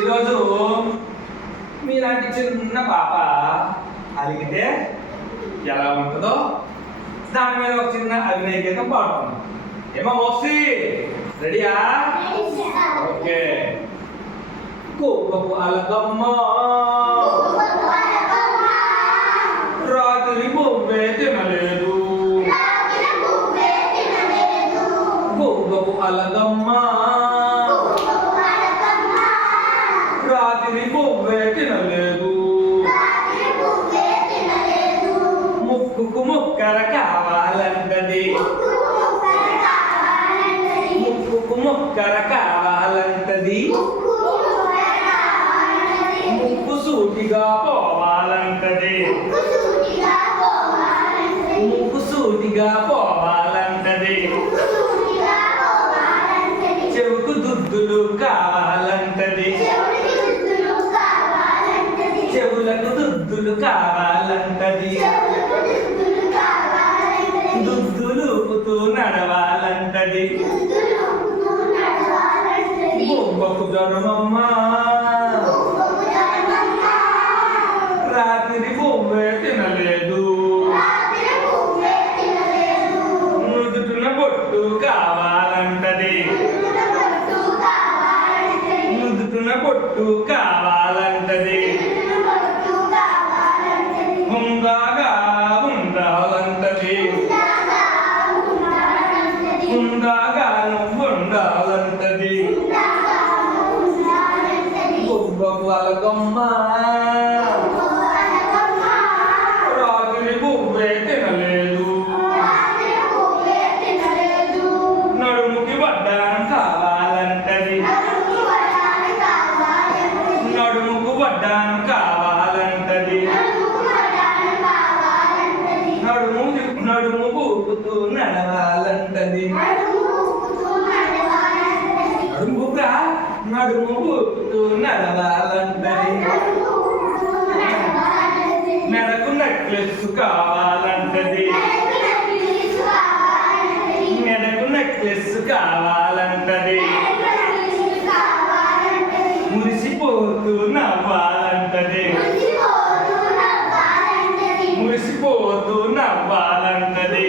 ఈరోజు మీలాంటి చిన్న పాప అలిగితే ఎలా ఉంటుందో దాని మీద ఒక చిన్న అభినయ గీతం పాడుతున్నాం. ఏమో మోక్సి రెడీయా? ఓకే. కోపపు అలగమ్మ రాత్రి బొబ్బే తినలేదు. కోపపు అలగమ్మ రాత్రి బొబ్బే తినలేదు. ముక్కుకు ముక్కర కావాలంటది. ముక్కుకు ముక్కర కావాలంటది. ముక్కు సూటిగా పోవాలంటది. ముక్కు సూటిగా పోవాలంటది. చెవుకు దుద్దులు కావాలంటది. చెవులకు దుద్దులు కావాలంటది. దుద్దులుపుతూ నడవాలంటది. బొమ్మకు జనమమ్మ రాత్రి బొమ్మే తినలేదు. నుదుటిన బొట్టు కావాలంటది. నుదుటిన బొట్టు కావాలంటది. హుందాగా ఉండాలంటది. హుందాగా నువ్వు ఉండాలంటది. బొమ్మకు అలగమ్మ రాత్రి బొమ్మే తినలేదు. నడుముకి వడ్డానం కావాలంటది. నడుముకు వడ్డానం కావాలంటది. నడుము ఊపుతూ నడవాలంటది. నడుము ఊపుతూ నడవాలంటది. మెడకు నెక్లెస్ కావాలంటది. మెడకు నెక్లెస్ కావాలంటది. మురిసిపోతూ నవ్వాలంటది. మురిసిపోతూ నవ్వాలంటది.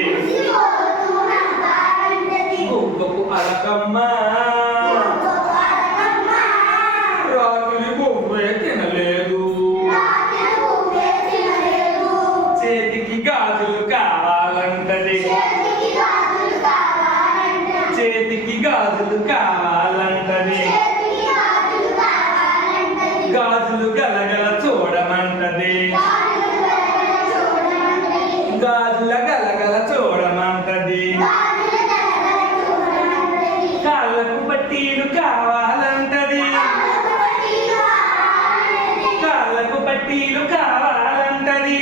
బొమ్మకు అలకమ్మ రాత్రి బొమ్మే తినలేదు. చేతికి గాజులు కావాలంటది. చేతికి గాజులు కావాలంటది. గాజులు గలగల చూడమంటది. గాజుల గలగల చూడమంటది. కాళ్ళకు పట్టీలు కావాలంటది. కాళ్ళకు పట్టీలు కావాలంటది.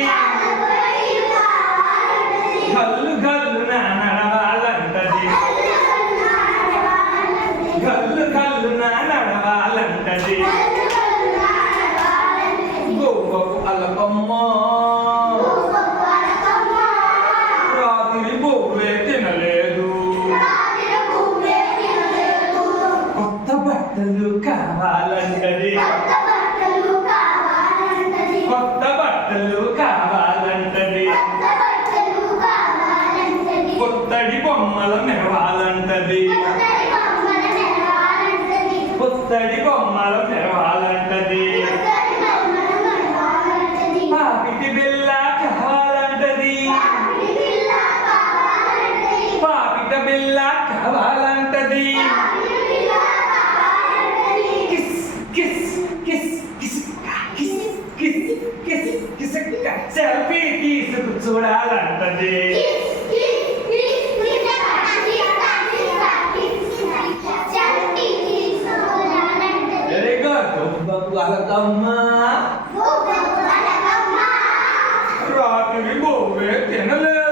గల్లు గల్లున నడవాలంటది. గల్లు గల్లున నడవాలంటది. గోవకు అలకమ్మ రాత్రి బొమ్మే తినలేదు. కొత్త బట్టలు కావాలంటది. కొత్త బట్టలు కావాలంటది. కొత్తడి బొమ్మల మెరవాలంటది. కొత్తడి బొమ్మల మెరవాలంటది. పాపిటి బిల్ల కావాలంటది. పాపిట బిల్ల కావాలంటది. Kiss kiss kiss kiss kiss kiss kiss kiss selfie తీసుకు చూడాలంటది. Very good. బొమ్మకు అలకమ్మ రాత్రి బొమ్మే తినలేదు.